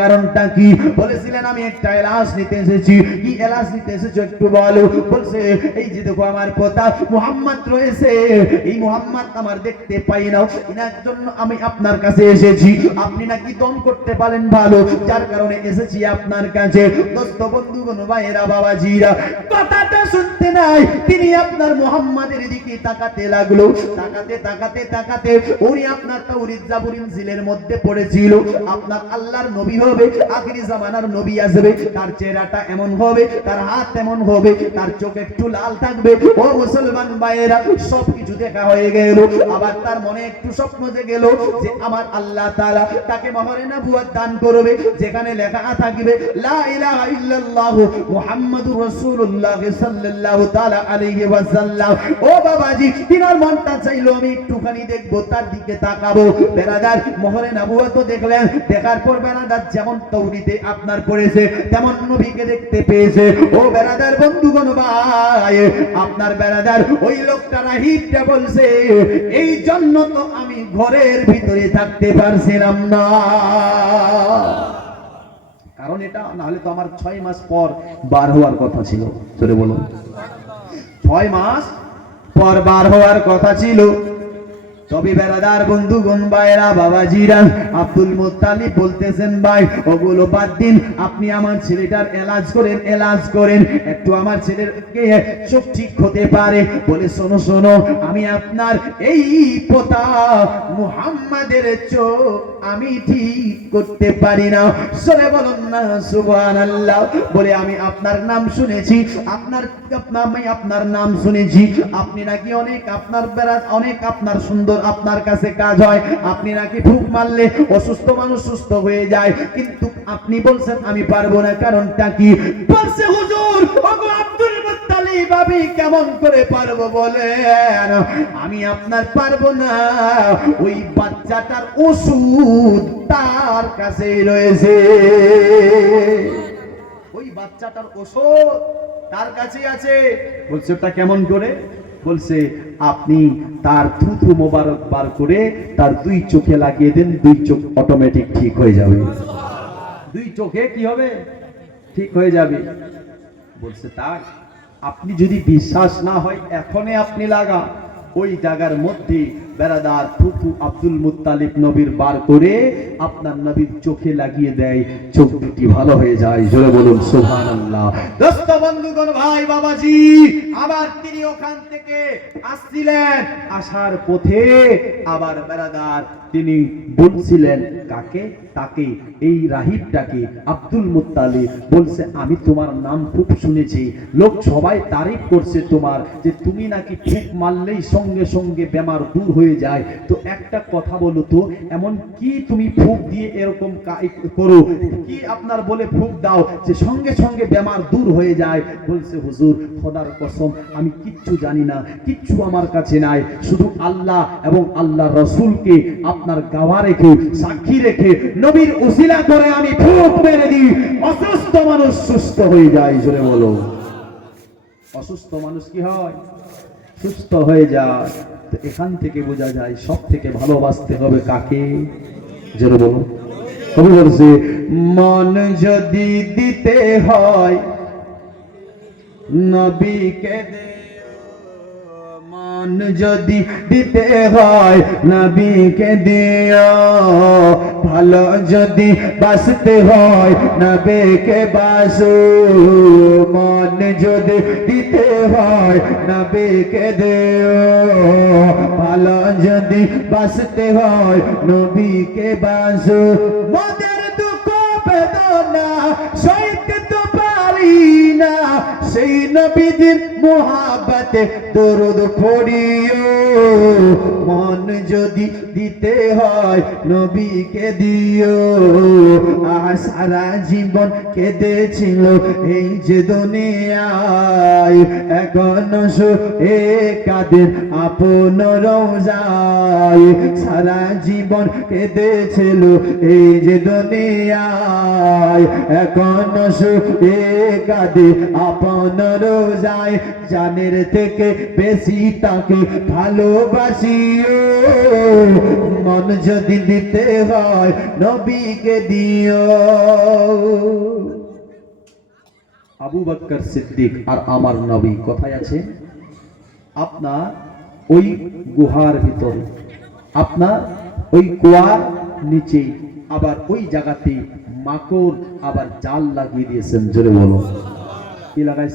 কারণটা কি? বলেছিলেন আমি একটা এলাচ নিতে এসেছি। কি এলাচ নিতে এসেছো একটু বলো। বলছে এই যে দেখো আমার পোতা মুহাম্মদ রয়েছে, এই মুহাম্মদ আমার দেখতে পাই না, এনার জন্য আমি আপনার কাছে এসেছি। আপনি নাকি দম করতে পারেন ভালো, যার কারণে এসেছি আপনার কাছে। দোস্ত বন্ধুগণ ভাইয়েরা বাবাজিরা, কথাটা শুনতে নাই তিনি আপনার মুহাম্মাদের দিকে তাকাতে লাগলো। তাকাতে তাকাতে তাকাতে উনি আপনার তাওরীত জাবুর ইনজিলের মধ্যে পড়েছিল আপনার আল্লাহর নবী হবে, আখিরি জামানার নবী আসবে, তার চেহারাটা এমন হবে, তার হাত এমন হবে, তার চোখ একটু লাল থাকবে। ও মুসলমান ভাইয়েরা, সবকিছু দেখা হয়ে গেল। আবার তার মনে একটু স্বপ্ন জেগেল যে আমার আল্লাহ তাআলা তাকে মহরে নবুয়ত দান করবে, যেখানে লেখা থাকবে লা ইলাহা ইল্লাল্লাহ মুহাম্মাদুর রাসূলুল্লাহ সাল্লাল্লাহু তাআলা আলাইহি ওয়াসাল্লাম। ও বাবাজি, তিনার মনটা চাইলো আমি একটুখানি দেখবো, তার দিকে তাকাবো। বেরাদার মহরে নবুয়ত দেখলেন, দেখার পর বেরাদার যেমন তাওরীতে আপনার পড়েছে তেমন নবীকে দেখতে পেয়েছে। ও বেরাদার বন্ধুগণ ভাই, আপনার বেরাদার ওই লোকটা রাহিবটা বলছে এই জন্য তো আমি ঘরের ভিতরে থাকতে পারছিলাম না, কারণ এটা না হলে তো আমার 6 মাস পর বার হওয়ার কথা ছিল। চলে বলুন, 6 মাস পর বার হওয়ার কথা ছিল। তবে বেরাদার বন্ধুগণ ভাইরা বাবাজিরা, আব্দুল মুত্তালিব বলতেছেন ভাই ওগুলো বাদ দিন, আপনি আমার ছেলেটার এলাজ করেন, এলাজ করেন, একটু আমার ছেলেকে চোখ ঠিক হতে পারে। বলে শোনো শোনো, আমি আপনার এই পোতা মুহাম্মাদের চোখ আমি ঠিক করতে পারি না। সরে বলুন না সুবহানাল্লাহ। বলে আমি আপনার নাম শুনেছি, আমি আপনার নাম শুনেছি, আপনি নাকি অনেক আপনার বেরাদ অনেক আপনার সুন্দর, আপনার কাছে কাজ হয়, আপনি নাকি ফুক মারলে অসুস্থ মানুষ সুস্থ হয়ে যায়, কিন্তু আপনি বলছেন আমি পারবো না, কারণটা কি? বলছে হুজুর ওগো আব্দুল মুত্তালিব আমি কেমন করে পারবো বলেন, আমি আপনার পারবো না, ওই বাচ্চাটার ওষুধ তার কাছে রয়েছে, ওই বাচ্চাটার ওষুধ তার কাছে আছে। বলছে ওটা কেমন করে? বলছে আপনি তার থুতু মোবারক বার করে তার 2 চোখে লাগিয়ে দেন, 2 চোখ অটোমেটিক ঠিক হয়ে যাবে, 2 চোখে কি হবে? ঠিক হয়ে যাবে। বলছে তাই? আপনি যদি বিশ্বাস না হয় এখনই আপনি লাগা, ওই জায়গার মধ্যে বেরাদার থুতু আব্দুল মুত্তালিব নবীর বার করে আপনার নবীর চোখে লাগিয়ে দেয়, চোখ দুটি ভালো হয়ে যায়। জোরে বলুন সুবহানাল্লাহ। দোস্ত বন্ধুগণ ভাই বাবাজি, আবার তিনি ওখান থেকে আসছিলেন, আসার পথে আবার বেরাদার তিনি বলছিলেন কাকে? তাকে, এই রাহিবটাকে আব্দুল মুত্তালিব। বলছে আমি তোমার নাম খুব শুনেছি, লোক সবাই তারিফ করছে তোমার, যে তুমি নাকি ফুক মারলেই সঙ্গে সঙ্গে বেমার দূর হয়ে যায়। তো একটা কথা বলো তো, এমন কি তুমি ফুক দিয়ে এরকম করো, কি আপনার বলে ফুক দাও যে সঙ্গে সঙ্গে বেমার দূর হয়ে যায়? বলছে হুজুর খোদার কসম আমি কিচ্ছু জানি না, কিচ্ছু আমার কাছে নাই, শুধু আল্লাহ এবং আল্লাহ রাসূলকে আপনার গাওয়া রেখে, সাক্ষী রেখে, নবীর উসিলা করে আমি ফুক মেরে দিই, অসুস্থ মানুষ সুস্থ হয়ে যায়। জোরে বলো, অসুস্থ মানুষ কি হয়? সুস্থ হয়ে যায়। তো এখান থেকে বোঝা যায় সব থেকে ভালোবাসতে হবে কাকে? জোরে বলো। কবি বলছে মন যদি দিতে হয় নবীকে দে, মন যদি দিতে হয় নবীকে দিও, ভালো যদি বাসতে হয় নবীকে বাসো, মন যদি দিতে হয় নবীকে দিও, ভালো যদি বাসতে হয় নবীকে বাসো। মোদের দুঃখ বেদনা সইতে তো পারি না, সেই নবীর মুহাব্বতে দরুদ পড়িও, মন যদি দিতে হয় নবীকে দিও। সারা জীবন কেঁদেছিল এই যে দুনিয়ায়, এখনো এ কাদের আপন রোজায়, সারা জীবন কেঁদেছিল এই যে দুনিয়ায়, এখনো এ কাদের আপন রোজায়, জানের থেকে বেশি তাকে ভালোবাসিও, মন যদি দিতে হয় নবীকে দিও। আবু বকর সিদ্দিক আর আমার নবী কোথায় আছে? আপনার ওই গুহার ভিতরে, আপনার ওই কুয়ার নিচে, আবার ওই জায়গাতে মাকড় আবার জাল লাগিয়ে দিয়েছেন। জোরে বলো, কি লাগাইছে?